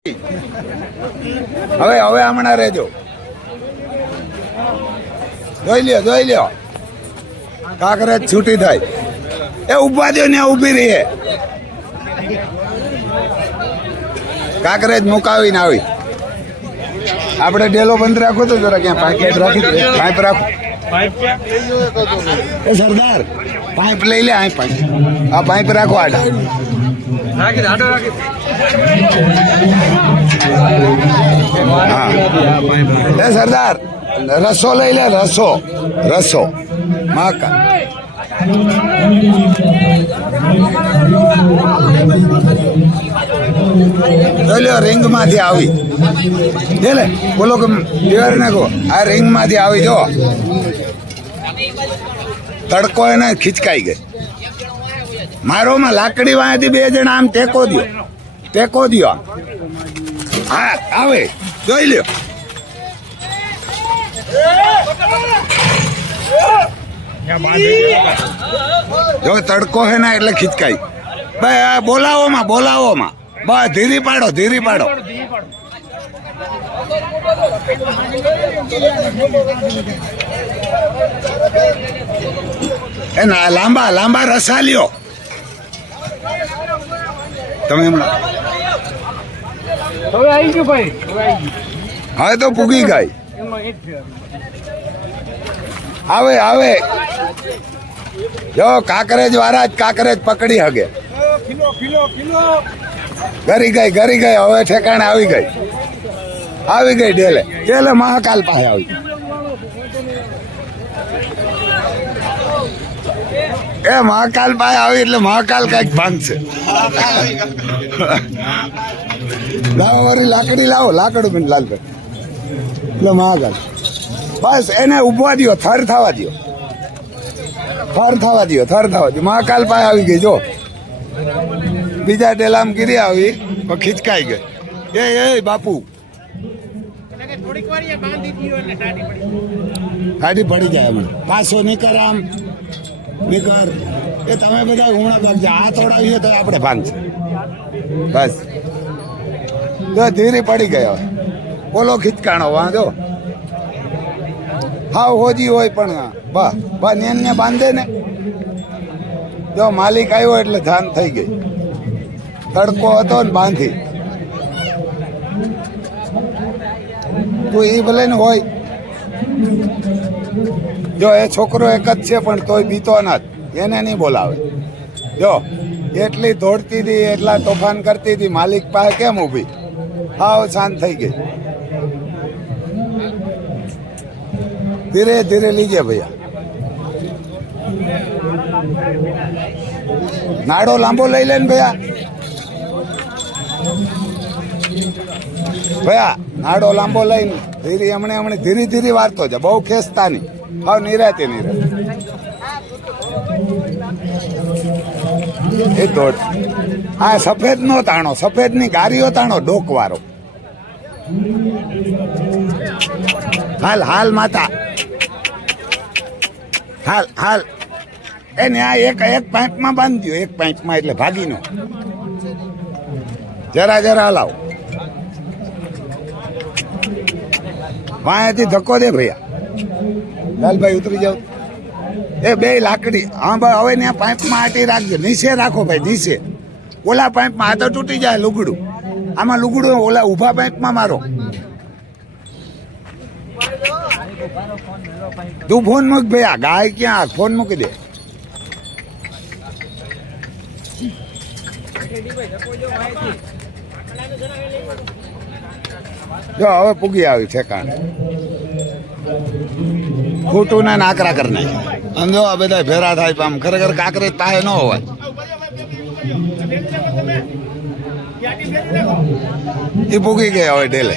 હવે હવે હમણાં રહેજો, જોઈ લ્યો કાંકરેજ છૂટી થાય એ ઉભા દો ને ઉભી રહીએ. કાંકરેજ મુકાવીને આવી આપણે ડેલો બંધ રાખો તો જરા ક્યાં પાઇપ રાખી પાઇપ રાખો એ સરદાર પાઇપ લઈ લે. આ પાઇપ રાખો આડા હા એ સરદાર રસો લઈ લે રસો માકા રિંગ માંથી આવી લે બોલો કે નાખો આ રિંગ માંથી આવી જો તડકો એને ખીચકાઈ ગઈ મારો માં લાકડી વાંથી 2 જણા આમ ટેકો દો હા આવે જોઈ લ્યો. જો તડકો હે ને એટલે ખીચકાઈ ભાઈ બોલાવોમાં બસ ધીરી પાડો એ ના લાંબા રસા લ્યો તમે હમણાં હવે તો પૂગી ગઈ આવે જો કાંકરેજ વાળા જ કાંકરેજ પકડી હગે ગરી ગઈ હવે ઠેકાણે આવી ગઈ ડેલે મહાકાલ પાસે આવી. એ મહાકાલ પાસે આવી એટલે મહાકાલ કઈક ભાંગશે. લાવો વળી લાકડી લાવો લાકડું લાલભાઈ એટલે મહાકાલ બસ એને ઉભવા દો થર થવા દો મહાકાલ પાસે આવી ગઈ જો બીજા ડેલામ ગીરી આવી પણ ખીચકાઈ ગઈ એ બાપુ ગાડી પડી જાય હમણાં પાછો નીકળ આમ નીકળ એ તમે બધા હમણાં ભાગજો આ તોડાવીએ તો આપણે ભાંગશે બસ જો ધીરે પડી ગયો બોલો ખીચકાણો વાંધો હાવ હોજી હોય પણ બા ને બાંધે ને જો માલિક આવ્યો એટલે જાન થઈ ગઈ તડકો હતો ને બાંધી તું એ ભલે ને હોય જો એ છોકરો એક જ છે પણ તોય બીતો ના એને નહીં બોલાવે જો એટલી દોડતી હતી એટલા તોફાન કરતી હતી માલિક પાસે કેમ ઊભી હાવ શાંત થઈ ગઈ. ધીરે લીજે ભૈયા નાડો લાંબો લઈ લે ને ભૈયા નાડો લાંબો લઈને હમણે ધીરે વારતો છે બહુ ખેંચતા નહીં હાવ નિરાતે એ દોડ આ સફેદ નો તાણો સફેદ ની ગારીઓ તાણો ડોક વાળો હાલ માતા હાલ એને આ એક પાઇપમાં બાંધ્યો એક પાઇપમાં એટલે ભાગીનો જરા હલાવો વાંથી ધક્કો દે ભૈયા લાલભાઈ ઉતરી જાવ એ 2 લાકડી હા ભાઈ હવે ને પાઇપમાં આટી રાખજો નીચે રાખો ભાઈ નીચે ઓલા પાઇપમાં આ તો તૂટી જાય લુગડું આમાં લુગડું ઓલા ઊભા પાઇપમાં મારો તું ફોન મૂક ભૈયા ગાય ક્યાં ફોન મૂકી દે જો હવે પૂગી આવી ઠેકાણે ખોટું ના નાકરા કરી નાખ્યા સમજો આ બધા ભેરા થાય આમ ખરેખર કાંકરેજ પાસે ન હોય એ પૂગી ગયા હવે ડેલે